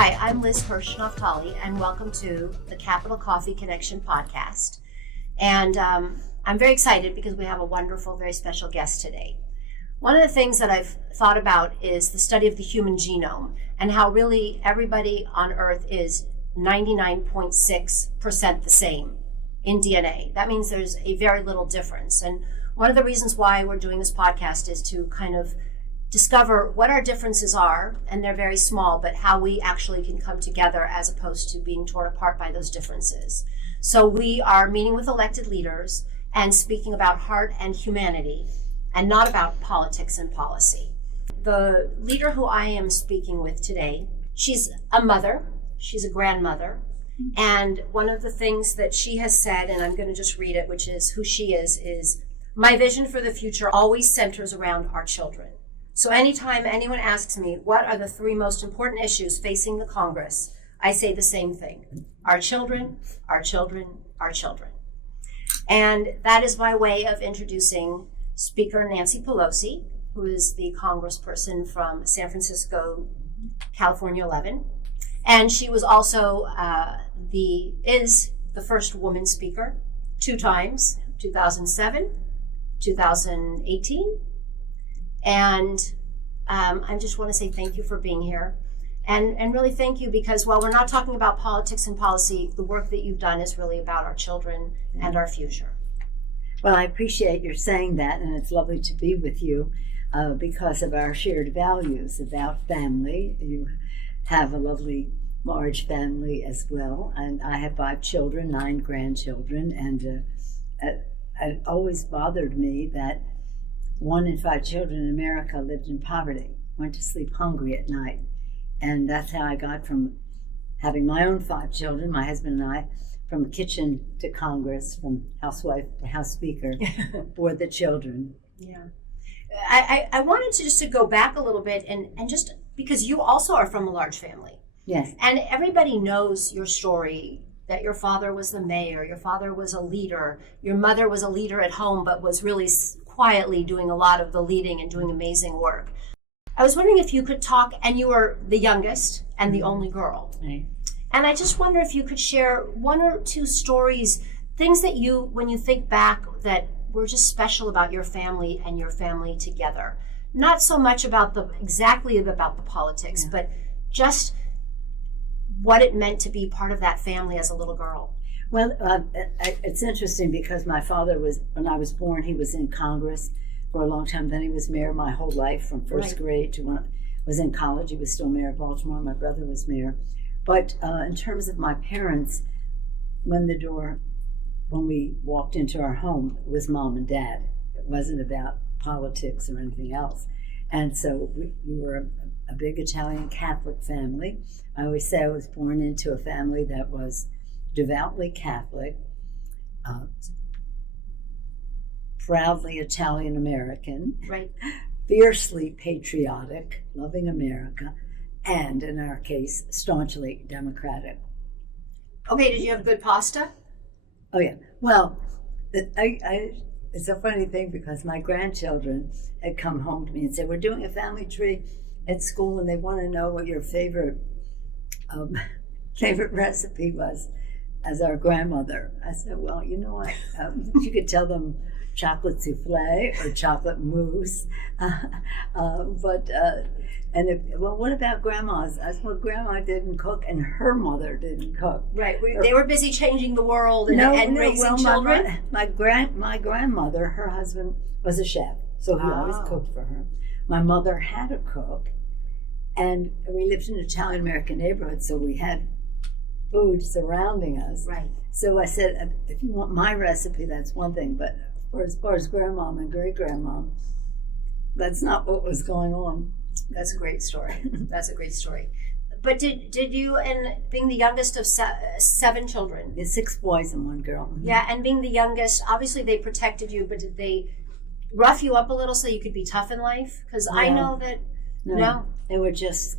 Hi, I'm Liz Hirsch-Naftali, and welcome to the Capital Coffee Connection podcast. And I'm very excited because we have a wonderful, very special guest today. One of the things that I've thought about is the study of the human genome and how really everybody on Earth is 99.6% the same in DNA. That means there's a very little difference. And one of the reasons why we're doing this podcast is to kind of discover what our differences are, and they're very small, but how we actually can come together as opposed to being torn apart by those differences. So we are meeting with elected leaders and speaking about heart and humanity and not about politics and policy. The leader who I am speaking with today, she's a mother, she's a grandmother, and one of the things that she has said, and I'm going to just read it, which is who she is, my vision for the future always centers around our children. So anytime anyone asks me, what are the three most important issues facing the Congress, I say the same thing. Our children, our children, our children. And that is my way of introducing Speaker Nancy Pelosi, who is the congressperson from San Francisco, California 11. And she was also is the first woman speaker 2 times, 2007, 2018. And I just want to say thank you for being here. And really thank you because while we're not talking about politics and policy, the work that you've done is really about our children and our future. Well, I appreciate your saying that, and it's lovely to be with you because of our shared values about family. You have a lovely, large family as well, and I have 5 children, 9 grandchildren, and it always bothered me that 1 in 5 children in America lived in poverty, went to sleep hungry at night. And that's how I got from having my own 5 children, my husband and I, from kitchen to Congress, from housewife to House Speaker for the children. Yeah. I wanted to just to go back a little bit and just because you also are from a large family. Yes. And everybody knows your story, that your father was the mayor, your father was a leader, your mother was a leader at home, but was really quietly doing a lot of the leading and doing amazing work. I was wondering if you could talk, and you were the youngest and the only girl. Right. And I just wonder if you could share 1 or 2 stories, things that you, when you think back, that were just special about your family and your family together. Not so much about exactly about the politics, but just what it meant to be part of that family as a little girl. Well, it's interesting because my father was, when I was born, he was in Congress for a long time. Then he was mayor my whole life from first grade to when I was in college. He was still mayor of Baltimore. My brother was mayor. But in terms of my parents, when we walked into our home, it was mom and dad. It wasn't about politics or anything else. And so we were a big Italian Catholic family. I always say I was born into a family that was devoutly Catholic, proudly Italian American, right, fiercely patriotic, loving America, and in our case, staunchly Democratic. Okay, did you have good pasta? Oh yeah. Well, it's a funny thing because my grandchildren had come home to me and said, "We're doing a family tree at school, and they want to know what your favorite recipe was." As our grandmother, I said, well, you know what? You could tell them chocolate souffle or chocolate mousse. What about grandma's? I said, well, grandma didn't cook and her mother didn't cook. Right. They were busy changing the world and raising children. My grandmother, her husband was a chef, so he always cooked for her. My mother had a cook, and we lived in an Italian American neighborhood, so we had food surrounding us. Right. So I said, if you want my recipe, that's one thing, but as far as grandmom and great-grandmom, that's not what was going on. That's a great story. That's a great story. But did you, and being the youngest of 7 children? There's 6 boys and 1 girl. Yeah, and being the youngest, obviously they protected you, but did they rough you up a little so you could be tough in life? Because I know that, no. They were just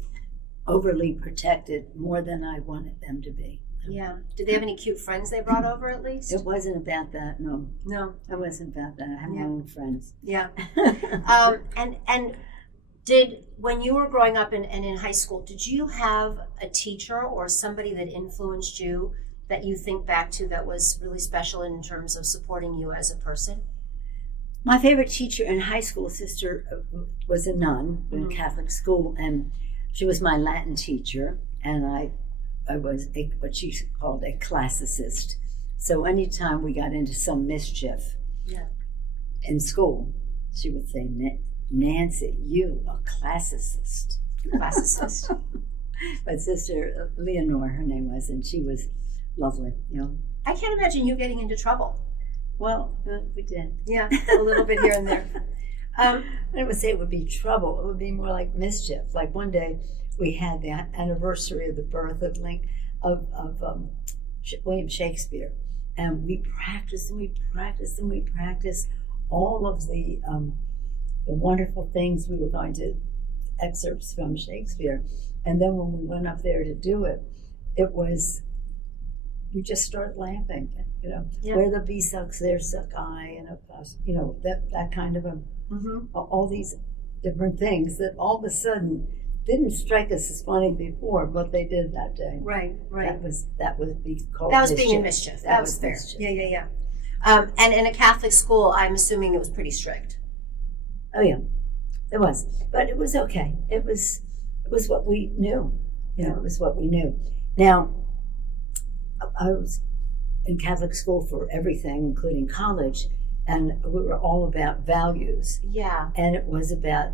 overly protected, more than I wanted them to be. Yeah. Did they have any cute friends they brought over at least? It wasn't about that, no. No. It wasn't about that. I have my own friends. Yeah. And When you were growing up and in high school, did you have a teacher or somebody that influenced you that you think back to that was really special in terms of supporting you as a person? My favorite teacher in high school, sister, was a nun in Catholic school, and she was my Latin teacher, and I was what she called a classicist. So anytime we got into some mischief in school, she would say, Nancy, you are classicist. Classicist. But Sister Leonore, her name was, and she was lovely. I can't imagine you getting into trouble. Well, we did. Yeah, a little bit here and there. I would say it would be trouble. It would be more like mischief. Like one day we had the anniversary of the birth of William Shakespeare, and we practiced and we practiced and we practiced all of the wonderful things we were going to excerpts from Shakespeare. And then when we went up there to do it, we just started laughing, where the bee sucks, there suck I, and that kind of all these different things that all of a sudden didn't strike us as funny before, but they did that day. Right. That was called That was mischief. being in mischief. That was fair. Mischief. Yeah. And in a Catholic school, I'm assuming it was pretty strict. Oh yeah, it was, but it was okay. It was what we knew. It was what we knew. Now, I was in Catholic school for everything, including college, and we were all about values. Yeah. And it was about,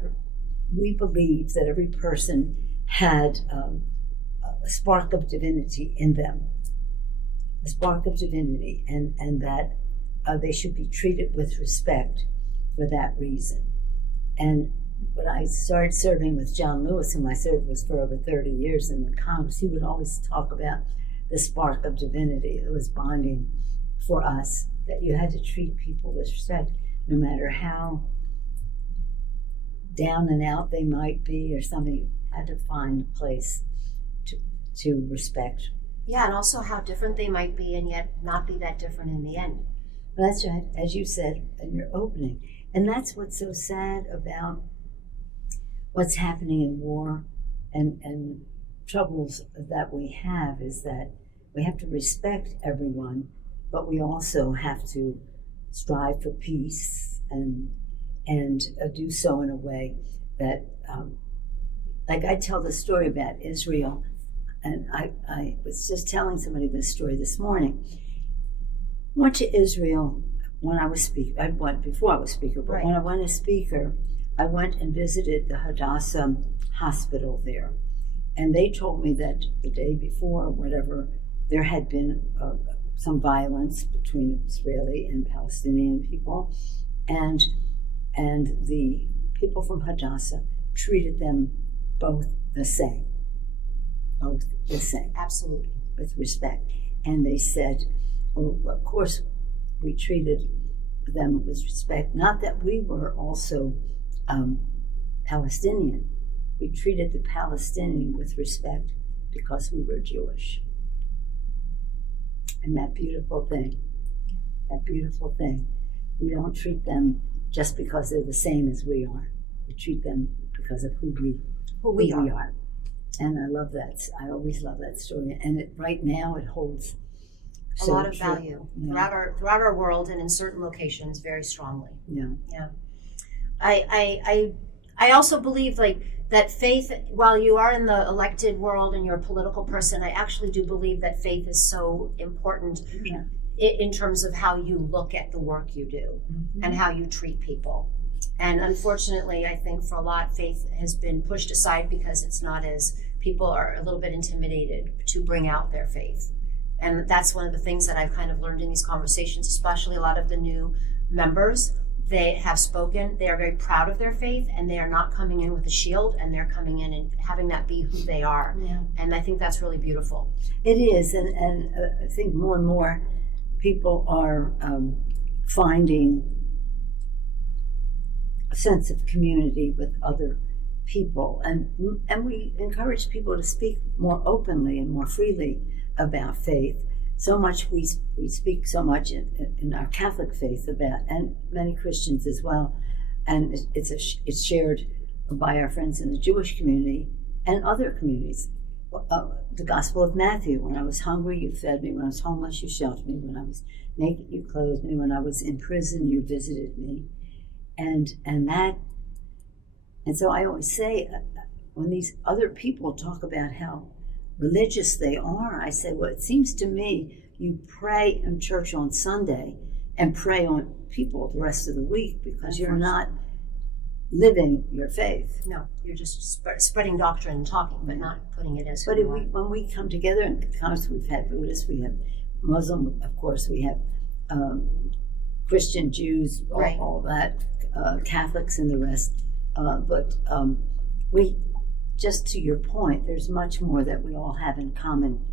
we believed that every person had a spark of divinity in them, a spark of divinity, and that they should be treated with respect for that reason. And when I started serving with John Lewis, whom I served with for over 30 years in the Congress, he would always talk about the spark of divinity. It was bonding for us, that you had to treat people with respect, no matter how down and out they might be or something. You had to find a place to respect. Yeah, and also how different they might be, and yet not be that different in the end. Well, that's right, as you said in your opening. And that's what's so sad about what's happening in war and troubles that we have, is that we have to respect everyone, but we also have to strive for peace and do so in a way that, like I tell the story about Israel, and I was just telling somebody this story this morning. I went to Israel when I was speaker. I went before I was speaker, but when I went as speaker, I went and visited the Hadassah hospital there. And they told me that the day before, whatever, there had been some violence between Israeli and Palestinian people. And the people from Hadassah treated them both the same. Both the same. Absolutely. With respect. And they said, oh, of course, we treated them with respect. Not that we were also Palestinian. We treated the Palestinian with respect because we were Jewish. And that beautiful thing, we don't treat them just because they're the same as we are. We treat them because of who we are. And I love that. I always love that story. And right now it holds a lot of value throughout our world, and in certain locations very strongly. Yeah. I also believe that faith, while you are in the elected world and you're a political person, I actually do believe that faith is so important in terms of how you look at the work you do and how you treat people. And unfortunately, I think for a lot, faith has been pushed aside because it's not as, people are a little bit intimidated to bring out their faith. And that's one of the things that I've kind of learned in these conversations, especially a lot of the new members. They have spoken, they are very proud of their faith, and they are not coming in with a shield, and they're coming in and having that be who they are. Yeah. And I think that's really beautiful. It is, and I think more and more people are finding a sense of community with other people, and we encourage people to speak more openly and more freely about faith. So much we speak so much in our Catholic faith about, and many Christians as well, and it's shared by our friends in the Jewish community and other communities. The Gospel of Matthew, when I was hungry, you fed me. When I was homeless, you sheltered me. When I was naked, you clothed me. When I was in prison, you visited me. And so I always say, when these other people talk about how religious they are, I say, well, it seems to me you pray in church on Sunday and pray on people the rest of the week because you're not living your faith. No, you're just spreading doctrine and talking, but not putting it as. But when we come together, and of course we've had Buddhists, we have Muslim, of course we have Christian, Jews, right. all that, Catholics and the rest. But we, just to your point, there's much more that we all have in common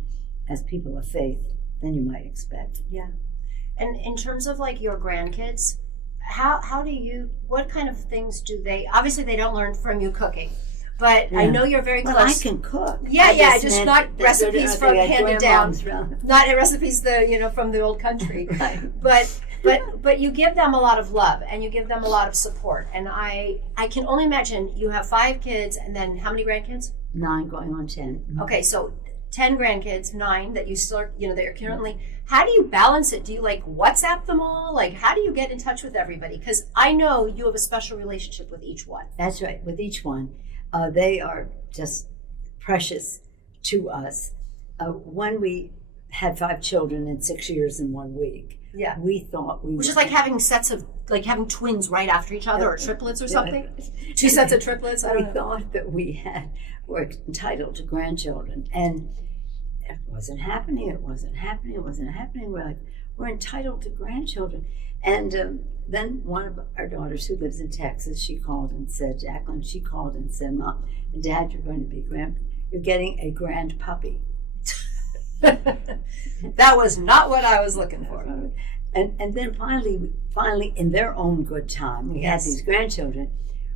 as people of faith than you might expect. Yeah. And in terms of like your grandkids, how do you, what kind of things do they, obviously they don't learn from you cooking, but yeah. I know you're very close. Well, I can cook. Yeah, just not recipes from handed down, not recipes from the old country. Right. But you give them a lot of love and you give them a lot of support. And I can only imagine you have 5 kids and then how many grandkids? 9 going on 10. Okay, so 10 grandkids, 9 that you still, that you're currently, how do you balance it? Do you like WhatsApp them all? Like, how do you get in touch with everybody? Because I know you have a special relationship with each one. That's right, with each one. They are just precious to us. When we had 5 children in 6 years in 1 week, yeah, we thought we Which is like having having twins right after each other or triplets or something. 2 sets of triplets. We thought that were entitled to grandchildren, and it wasn't happening. We're like, we're entitled to grandchildren. And then one of our daughters who lives in Texas, she called and said, Jacqueline, Mom and Dad, you're getting a grand puppy. That was not what I was looking for. And then finally, in their own good time, we had these grandchildren.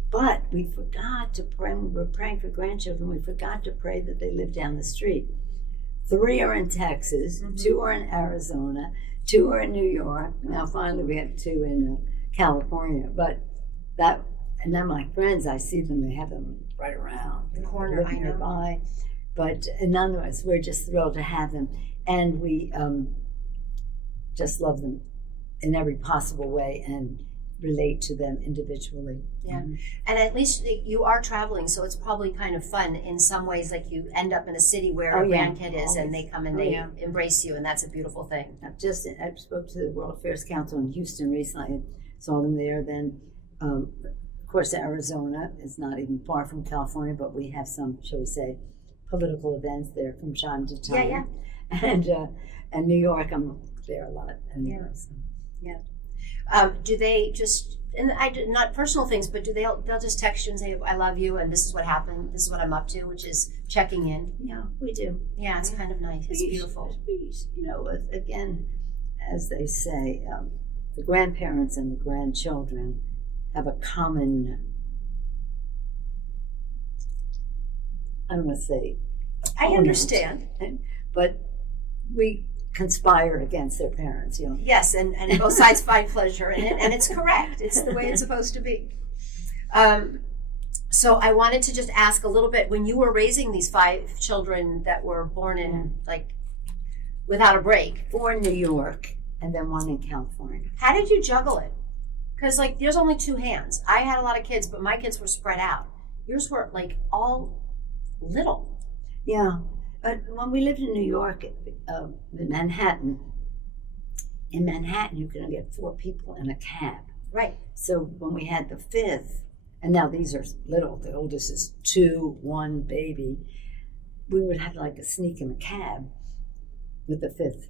But we forgot to pray. When we were praying for grandchildren, we forgot to pray that they live down the street. 3 are in Texas, 2 are in Arizona, 2 are in New York. Now finally we have 2 in California. And then my friends, I see them, they have them right around the corner, I know. Nearby. But nonetheless, we're just thrilled to have them. And we just love them in every possible way and relate to them individually. Yeah. And at least you are traveling, so it's probably kind of fun in some ways, like you end up in a city where a grandkid is and they come and they embrace you, and that's a beautiful thing. I spoke to the World Affairs Council in Houston recently and saw them there. Then of course Arizona is not even far from California, but we have some, shall we say, political events there from time to time. And New York, I'm there a lot. Do they just, and not personal things, but they'll just text you and say, I love you, and this is what happened, this is what I'm up to, which is checking in? Yeah, we do. Yeah, it's kind of nice. It's beautiful. Again, as they say, the grandparents and the grandchildren have a common, I don't want to say, I understand. But we conspire against their parents, Yes, and both sides find pleasure in it, and it's correct. It's the way it's supposed to be. So I wanted to just ask a little bit, when you were raising these 5 children that were born in, without a break. 4 in New York, and then 1 in California. How did you juggle it? Because, there's only 2 hands. I had a lot of kids, but my kids were spread out. Yours were, all little. Yeah. But when we lived in New York, in Manhattan, you can get 4 people in a cab. Right. So when we had the 5th, and now these are little, the oldest is 2, 1 baby, we would have a sneak in a cab with the 5th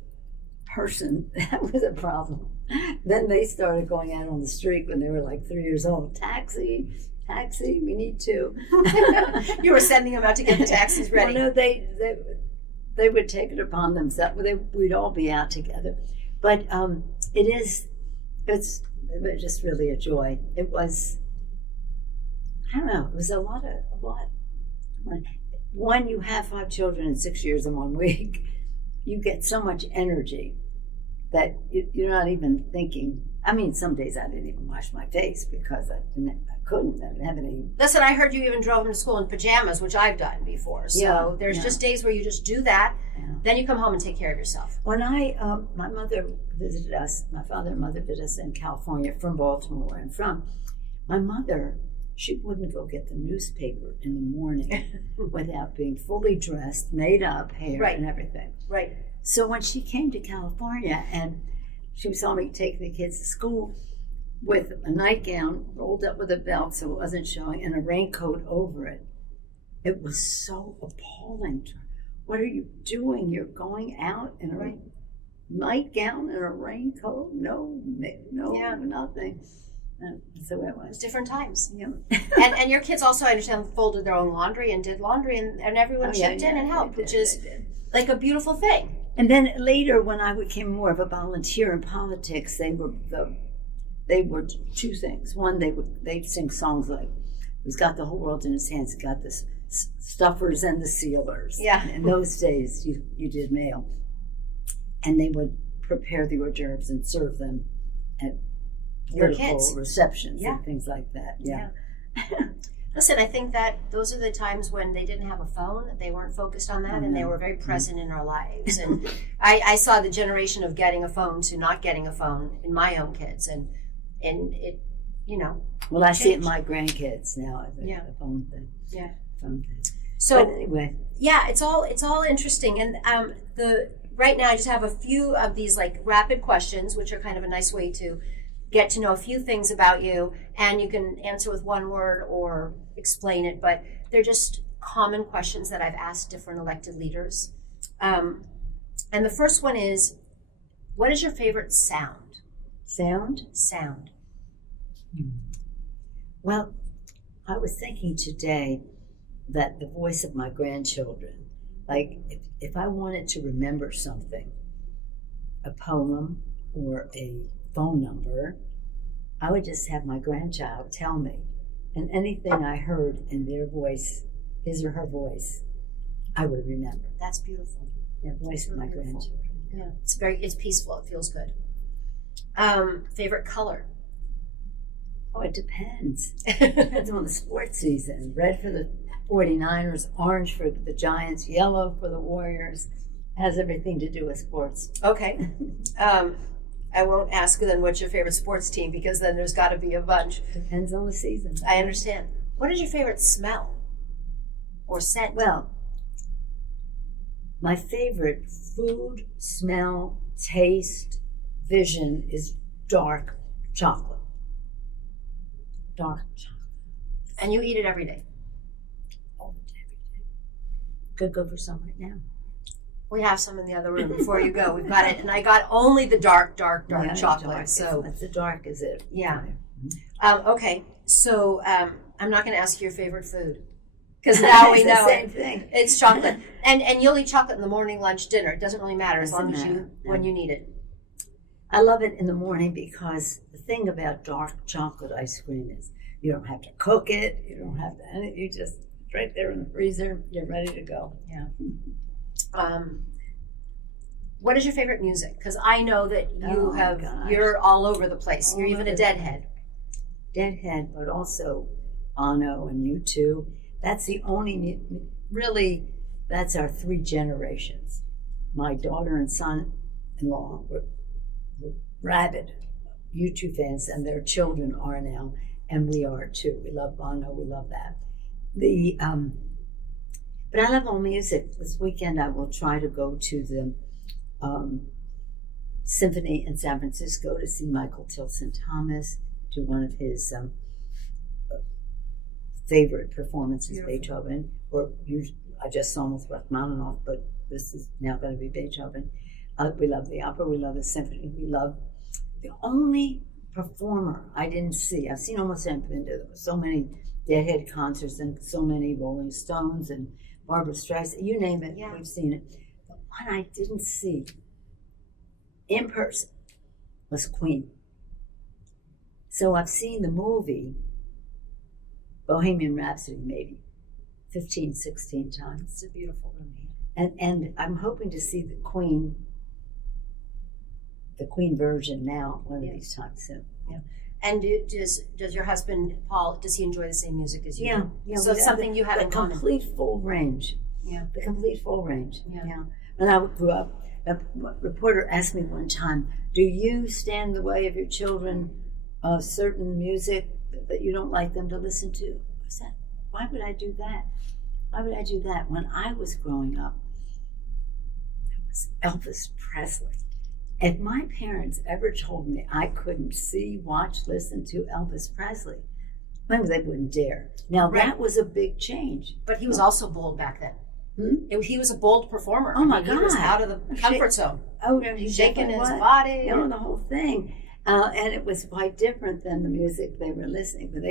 person. That was a problem. Then they started going out on the street when they were 3 years old. Taxi, we need 2. You were sending them out to get the taxis ready. Well, no, they would take it upon themselves. We'd all be out together. But it's just really a joy. It was, I don't know, it was a lot. When you have 5 children in 6 years in 1 week, you get so much energy that you're not even thinking. I mean, some days I didn't even wash my face because I couldn't. I didn't have any. Listen, I heard you even drove him to school in pajamas, which I've done before. So there's just days where you just do that. Yeah. Then you come home and take care of yourself. When my mother visited us, my father and mother visited us in California from Baltimore, where I'm from. My mother, she wouldn't go get the newspaper in the morning without being fully dressed, made up, hair, and everything. Right. So when she came to California and she saw me take the kids to school with a nightgown rolled up with a belt so it wasn't showing and a raincoat over it, it was so appalling to her. What are you doing? You're going out in a nightgown and a raincoat? No, nothing. So it was different times. Yeah. and your kids also, I understand, folded their own laundry and did laundry, and everyone chipped in and helped, which is like a beautiful thing. And then later, when I became more of a volunteer in politics, they were two things. One, they'd sing songs like, "He's got the whole world in his hands. He's got the stuffers and the sealers." Yeah. In those days, you did mail, and they would prepare the hors d'oeuvres and serve them at political receptions and things like that. Yeah. Listen, I think that those are the times when they didn't have a phone, they weren't focused on that, and they were very present in our lives. And I saw the generation of getting a phone to not getting a phone in my own kids, and it, Well, I see it in my grandkids now. The phone thing. Yeah. Phone thing. So but anyway. Yeah, it's all interesting, and right now I just have a few of these like rapid questions, which are kind of a nice way to get to know a few things about you, and you can answer with one word or explain it, but they're just common questions that I've asked different elected leaders. And the first one is, what is your favorite sound? Sound? Sound. Well, I was thinking today that the voice of my grandchildren, like if I wanted to remember something, a poem or a phone number, I would just have my grandchild tell me, and anything I heard in their voice, his or her voice, I would remember. That's beautiful. The voice of my grandchildren. Yeah, it's peaceful. It feels good. Favorite color? Oh, it depends. Depends on the sports season. Red for the 49ers, orange for the Giants, yellow for the Warriors. Has everything to do with sports. Okay. I won't ask then what's your favorite sports team, because then there's got to be a bunch. Depends on the season. I understand. What is your favorite smell or scent? Well, my favorite food, smell, taste, vision is dark chocolate. Dark chocolate. And you eat it every day? All the day, every day. Could go for some right now. We have some in the other room before you go. We've got it, and I got only the dark chocolate. Dark. So it's the dark, is it? Yeah. Okay. So I'm not going to ask you your favorite food, because now we know the same thing. It's chocolate, and you'll eat chocolate in the morning, lunch, dinner. It doesn't really matter as long as when you need it. I love it in the morning because the thing about dark chocolate ice cream is you don't have to cook it. You don't have to. You just right there in the freezer. You're ready to go. Yeah. What is your favorite music? Because I know that you're all over the place. You're even a Deadhead. Deadhead, but also Bono and U2. That's the only, really, that's our three generations. My daughter and son-in-law were rabid U2 fans, and their children are now, and we are too. We love Bono, we love that. But I love all music. This weekend I will try to go to the Symphony in San Francisco to see Michael Tilson Thomas do one of his favorite performances, Beethoven. I just saw him with Rachmaninoff, but this is now going to be Beethoven. We love the opera, we love the symphony, we love the only performer I didn't see. I've seen almost everything. There were so many Deadhead concerts and so many Rolling Stones and Barbra Streisand, you name it, we've seen it. The one I didn't see in person was Queen. So I've seen the movie Bohemian Rhapsody maybe 15, 16 times. It's a beautiful movie. And I'm hoping to see the Queen the Queen version now one of these times. So. And does your husband Paul, does he enjoy the same music as you? Yeah. So it's something you have in common. The complete full range. Yeah. The complete full range. Yeah. When I grew up, a reporter asked me one time, "Do you stand in the way of your children certain music that you don't like them to listen to?" I said, "Why would I do that? Why would I do that?" When I was growing up, it was Elvis Presley. If my parents ever told me I couldn't see, watch, listen to Elvis Presley, maybe they wouldn't dare. Now, that was a big change. But he was also bold back then. He was a bold performer. Oh, my God. He was out of the comfort zone. Oh, no, he shaking his body. You know, the whole thing. And it was quite different than the music they were listening. But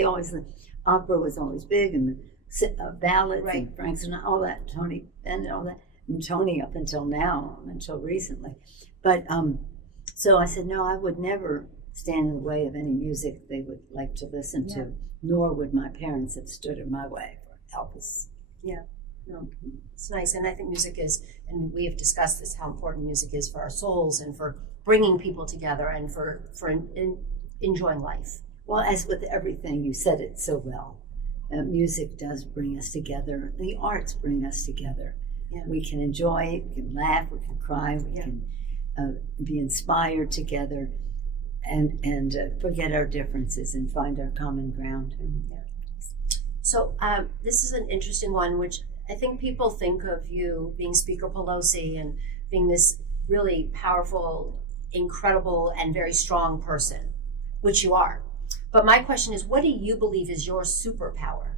opera was always big, and the ballads, and Frank Sinatra, all that, Tony Bennett, all that. And Tony up until now, until recently. But so I said, no, I would never stand in the way of any music they would like to listen to, nor would my parents have stood in my way for Elvis. Yeah, no, it's nice. And I think music is, and we have discussed this, how important music is for our souls and for bringing people together and for enjoying life. Well, as with everything, you said it so well. Music does bring us together. The arts bring us together. Yeah. We can enjoy, we can laugh, we can cry, we can be inspired together and forget our differences and find our common ground. Yeah. So this is an interesting one, which I think people think of you being Speaker Pelosi and being this really powerful, incredible, and very strong person, which you are. But my question is, what do you believe is your superpower?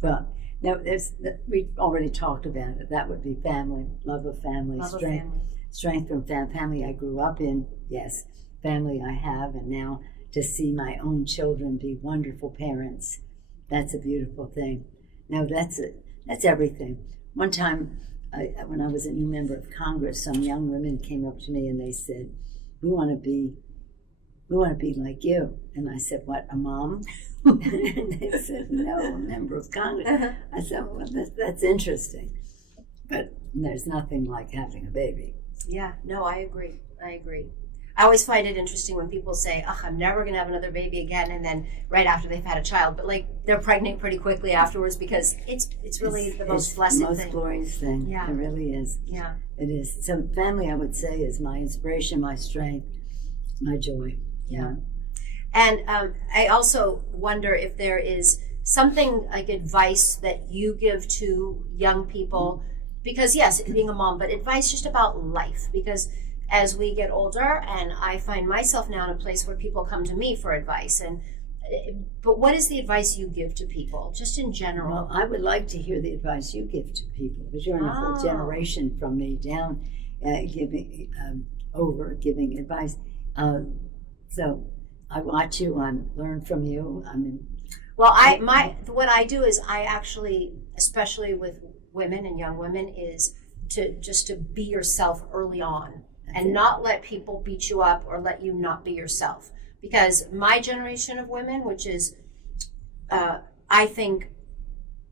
Well, now, we've already talked about it. That would be family, love of family, strength from family I grew up in. Yes, family I have, and now to see my own children be wonderful parents, that's a beautiful thing. Now, that's everything. One time, when I was a new member of Congress, some young women came up to me and they said, "We want to be like you." And I said, "What, a mom?" And they said, "No, a member of Congress." I said, "Well, that's interesting. But there's nothing like having a baby." Yeah, no, I agree. I always find it interesting when people say, "Oh, I'm never going to have another baby again," and then right after they've had a child, but like they're pregnant pretty quickly afterwards because it's really the most blessed thing. It's the most glorious thing. Yeah. It really is. Yeah. It is. So family, I would say, is my inspiration, my strength, my joy. Yeah. And I also wonder if there is something like advice that you give to young people, because yes, being a mom, but advice just about life, because as we get older, and I find myself now in a place where people come to me for advice, but what is the advice you give to people, just in general? Well, I would like to hear the advice you give to people, because you're in a whole generation from me down, giving advice. So I watch you, I learn from you. What I do is I actually, especially with women and young women, is to be yourself early on. And not let people beat you up or let you not be yourself. Because my generation of women, which is, I think,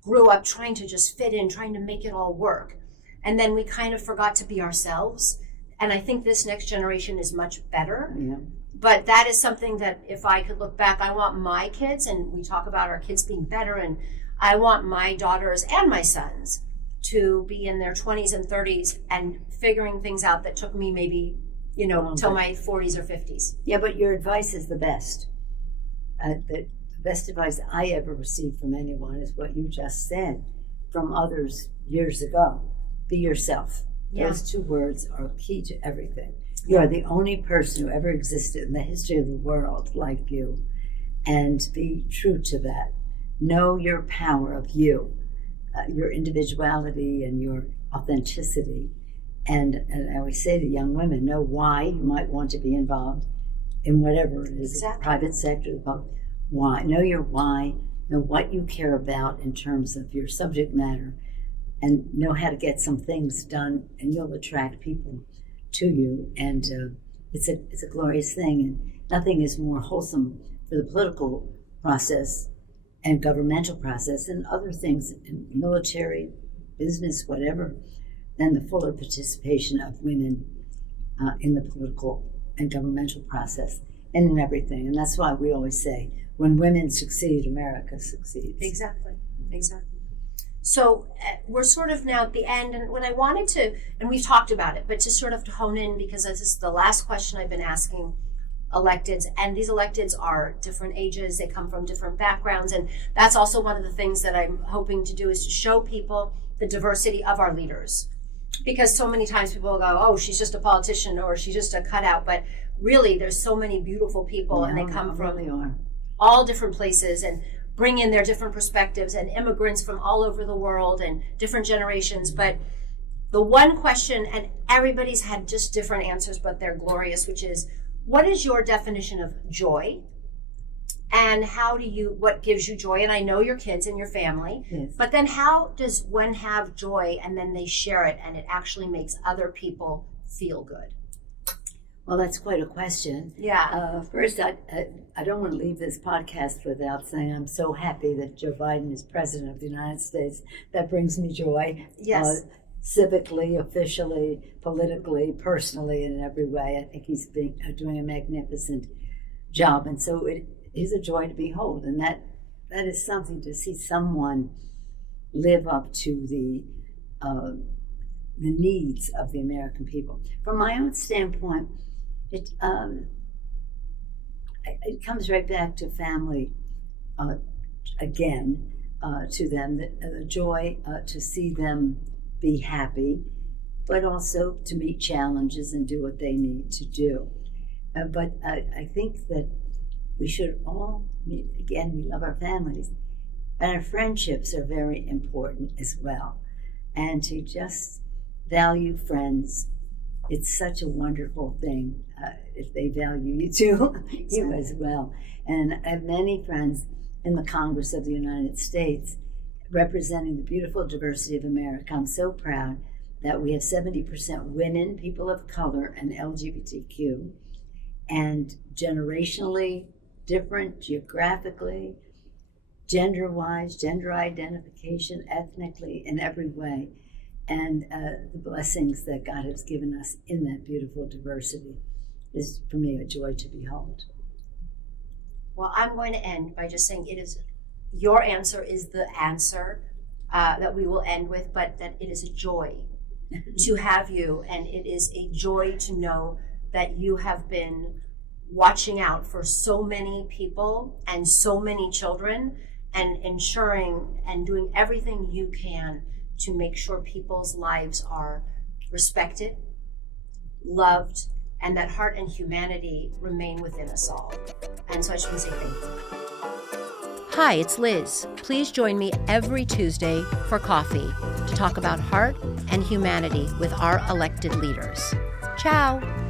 grew up trying to just fit in, trying to make it all work. And then we kind of forgot to be ourselves. And I think this next generation is much better. Yeah. But that is something that if I could look back, I want my kids, and we talk about our kids being better, and I want my daughters and my sons to be in their 20s and 30s and figuring things out that took me maybe, till my 40s or 50s. Yeah, but your advice is the best. The best advice I ever received from anyone is what you just said from others years ago. Be yourself. Yeah. Those two words are key to everything. You are the only person who ever existed in the history of the world like you. And be true to that. Know your power of you. Your individuality and your authenticity. And I always say to young women, know why you might want to be involved in whatever it is, the private sector, why. Know your why, know what you care about in terms of your subject matter, and know how to get some things done, and you'll attract people to you. And it's a glorious thing, and nothing is more wholesome for the political process and governmental process and other things in military, business, whatever, than the fuller participation of women in the political and governmental process and in everything. And that's why we always say, when women succeed, America succeeds. Exactly. So we're sort of now at the end, and what I wanted to, and we've talked about it, but to sort of hone in, because this is the last question I've been asking electeds, and these electeds are different ages, they come from different backgrounds, and that's also one of the things that I'm hoping to do, is to show people the diversity of our leaders. Because so many times people will go, oh, she's just a politician, or she's just a cutout, but really there's so many beautiful people, and they come from all different places and bring in their different perspectives, and immigrants from all over the world and different generations. But the one question, and everybody's had just different answers, but they're glorious, which is, what is your definition of joy? And what gives you joy? And I know your kids and your family, yes. But then how does one have joy and then they share it and it actually makes other people feel good? Well, that's quite a question. Yeah. First, I don't want to leave this podcast without saying I'm so happy that Joe Biden is president of the United States. That brings me joy. Yes. Civically, officially, politically, personally, in every way. I think he's doing a magnificent job. And so it is a joy to behold. And that is something, to see someone live up to the needs of the American people. From my own standpoint, it comes right back to family again, to them, the joy to see them be happy, but also to meet challenges and do what they need to do. But I think that we should all, again, we love our families, and our friendships are very important as well. And to just value friends, it's such a wonderful thing if they value you too, you as well. And I have many friends in the Congress of the United States representing the beautiful diversity of America. I'm so proud that we have 70% women, people of color, and LGBTQ, and generationally different, geographically, gender-wise, gender identification, ethnically, in every way. And the blessings that God has given us in that beautiful diversity is, for me, a joy to behold. Well, I'm going to end by just saying your answer is the answer that we will end with, but that it is a joy to have you, and it is a joy to know that you have been watching out for so many people and so many children, and ensuring and doing everything you can to make sure people's lives are respected, loved, and that heart and humanity remain within us all. And so I just want to say thank you. Hi, it's Liz. Please join me every Tuesday for coffee to talk about heart and humanity with our elected leaders. Ciao.